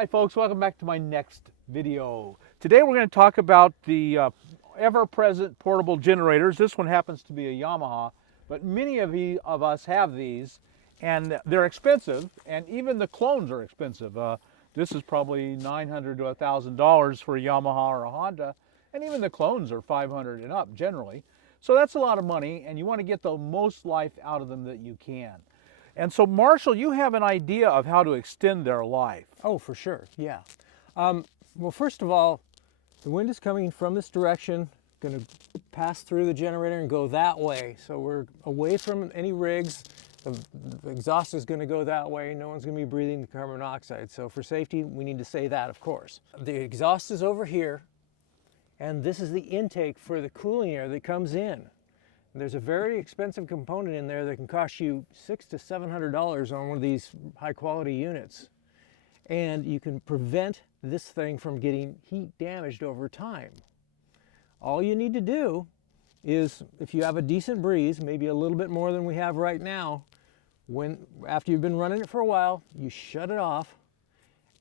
Hi folks, welcome back to my next video. Today we're going to talk about the ever-present portable generators. This one happens to be a Yamaha, but many of us have these, and they're expensive, and even the clones are expensive. This is probably $900 to $1,000 for a Yamaha or a Honda, and even the clones are $500 and up generally. So that's a lot of money, and you want to get the most life out of them that you can. And so, Marshall, you have an idea of how to extend their life. Oh, for sure, yeah. Well, first of all, the wind is coming from this direction, going to pass through the generator and go that way. So we're away from any rigs. The exhaust is going to go that way. No one's going to be breathing the carbon monoxide. So for safety, we need to say that, of course. The exhaust is over here, and this is the intake for the cooling air that comes in. There's a very expensive component in there that can cost you $600 to $700 on one of these high quality units. And you can prevent this thing from getting heat damaged over time. All you need to do is, if you have a decent breeze, maybe a little bit more than we have right now, after you've been running it for a while, you shut it off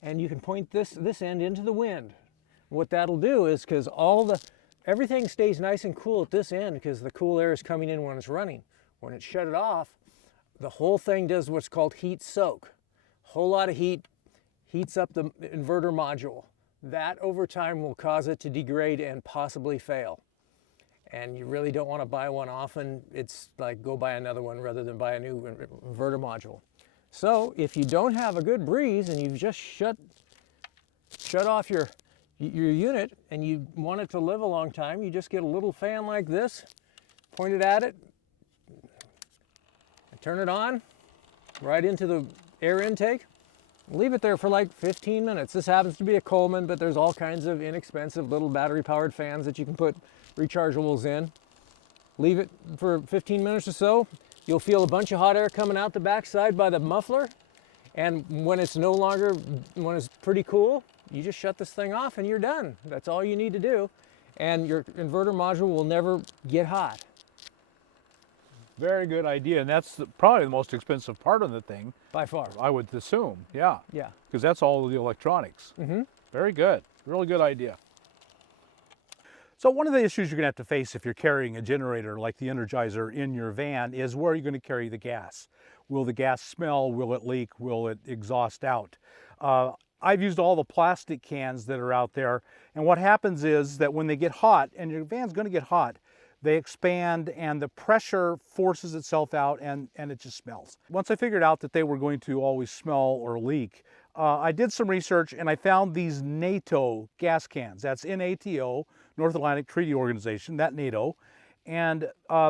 and you can point this end into the wind. What that'll do is, because everything stays nice and cool at this end because the cool air is coming in when it's running. When it's shut it off, the whole thing does what's called heat soak. A whole lot of heat heats up the inverter module. That over time will cause it to degrade and possibly fail. And you really don't want to buy one often. It's like go buy another one rather than buy a new inverter module. So if you don't have a good breeze and you've just shut off your unit and you want it to live a long time, you just get a little fan like this, point it at it, and turn it on right into the air intake. Leave it there for like 15 minutes. This happens to be a Coleman, but there's all kinds of inexpensive little battery-powered fans that you can put rechargeables in. Leave it for 15 minutes or so. You'll feel a bunch of hot air coming out the backside by the muffler, and when it's pretty cool, you just shut this thing off and you're done. That's all you need to do, and your inverter module will never get hot. Very good idea, and that's probably the most expensive part of the thing. By far. I would assume, yeah. Yeah. Because that's all the electronics. Mm-hmm. Very good, really good idea. So one of the issues you're going to have to face if you're carrying a generator like the Energizer in your van is where you're going to carry the gas. Will the gas smell? Will it leak? Will it exhaust out? I've used all the plastic cans that are out there, and what happens is that when they get hot, and your van's going to get hot, they expand and the pressure forces itself out and it just smells. Once I figured out that they were going to always smell or leak, I did some research and I found these NATO gas cans. That's NATO, North Atlantic Treaty Organization, that NATO, and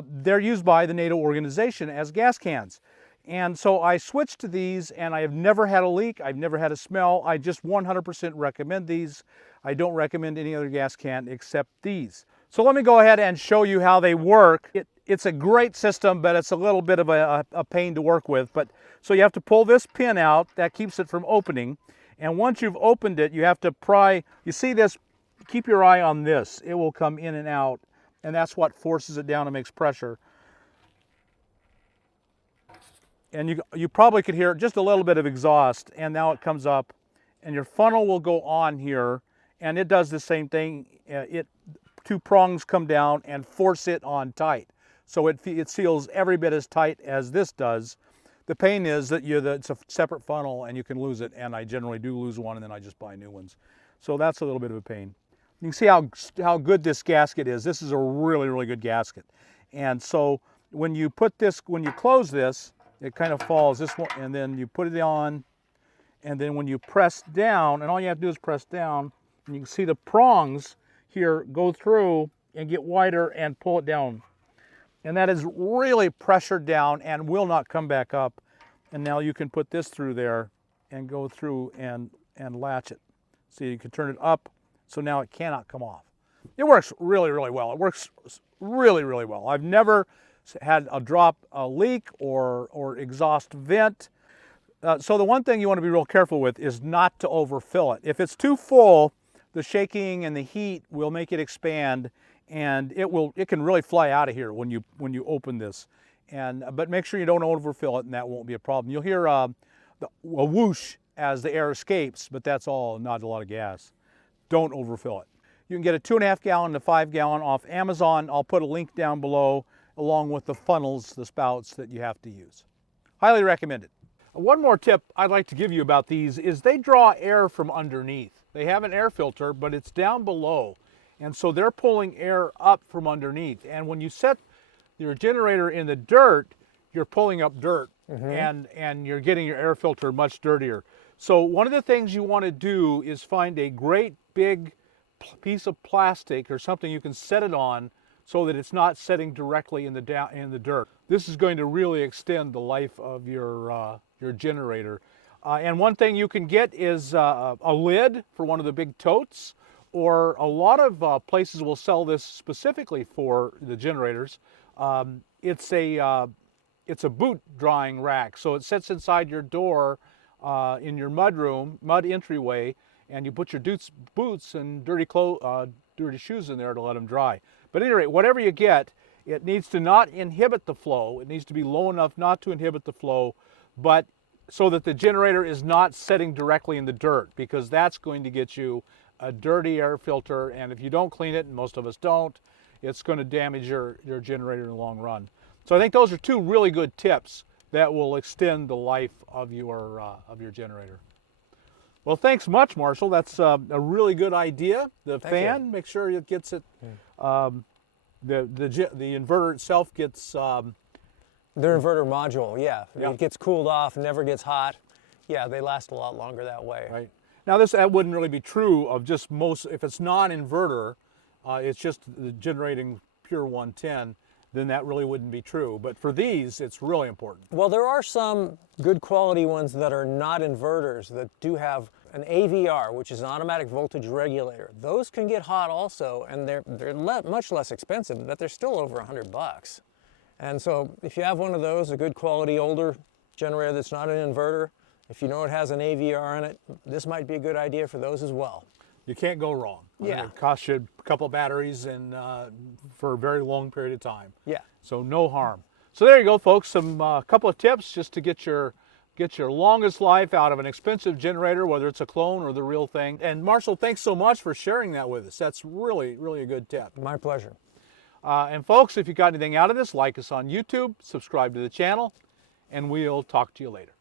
they're used by the NATO organization as gas cans. And so I switched to these, and I have never had a leak, I've never had a smell. I just 100% recommend these. I don't recommend any other gas can except these. So let me go ahead and show you how they work. It's a great system, but it's a little bit of a pain to work with. So you have to pull this pin out, that keeps it from opening. And once you've opened it, you have to pry. You see this, keep your eye on this. It will come in and out, and that's what forces it down and makes pressure. And you probably could hear just a little bit of exhaust, and now it comes up, and your funnel will go on here, and it does the same thing. Two prongs come down and force it on tight. So it seals every bit as tight as this does. The pain is that it's a separate funnel and you can lose it, and I generally do lose one and then I just buy new ones. So that's a little bit of a pain. You can see how good this gasket is. This is a really, really good gasket. And so when you close this, it kind of falls this one, and then you put it on, and then when you press down, and all you have to do is press down, and you can see the prongs here go through and get wider and pull it down. And that is really pressured down and will not come back up. And now you can put this through there and go through and latch it. So you can turn it up, so now it cannot come off. It works really, really well. It works really, really well. I've never had a leak or exhaust vent. So the one thing you want to be real careful with is not to overfill it. If it's too full, the shaking and the heat will make it expand, and it can really fly out of here when you open this. But make sure you don't overfill it, and that won't be a problem. You'll hear a whoosh as the air escapes, but that's all, not a lot of gas. Don't overfill it. You can get a 2.5 gallon to 5 gallon off Amazon. I'll put a link down below along with the funnels, the spouts that you have to use. Highly recommended. One more tip I'd like to give you about these is they draw air from underneath. They have an air filter, but it's down below. And so they're pulling air up from underneath. And when you set your generator in the dirt, you're pulling up dirt and you're getting your air filter much dirtier. So one of the things you want to do is find a great big piece of plastic or something you can set it on so that it's not setting directly in the dirt. This is going to really extend the life of your generator. And one thing you can get is a lid for one of the big totes, or a lot of places will sell this specifically for the generators. It's a boot drying rack, so it sits inside your door in your mud entryway, and you put your boots and dirty shoes in there to let them dry. But at any rate, whatever you get, it needs to not inhibit the flow. It needs to be low enough not to inhibit the flow, but so that the generator is not setting directly in the dirt, because that's going to get you a dirty air filter, and if you don't clean it, and most of us don't, it's going to damage your generator in the long run. So I think those are two really good tips that will extend the life of your generator. Well, thanks much, Marshall. That's a really good idea. The fan, make sure it gets it. The inverter itself gets. The inverter module, yeah. Yeah. It gets cooled off, never gets hot. Yeah, they last a lot longer that way. Right. Now that wouldn't really be true of just most, if it's non-inverter, it's just generating pure 110, then that really wouldn't be true. But for these, it's really important. Well, there are some good quality ones that are not inverters that do have an AVR, which is an automatic voltage regulator. Those can get hot also, and they're much less expensive, but they're still over $100. And so if you have one of those, a good quality older generator that's not an inverter, if you know it has an AVR in it, this might be a good idea for those as well. You can't go wrong. Yeah. It costs you a couple of batteries and for a very long period of time. Yeah. So no harm. So there you go, folks. Some couple of tips just to get your longest life out of an expensive generator, whether it's a clone or the real thing. And Marshall, thanks so much for sharing that with us. That's really, really a good tip. My pleasure. And folks, if you got anything out of this, like us on YouTube, subscribe to the channel, and we'll talk to you later.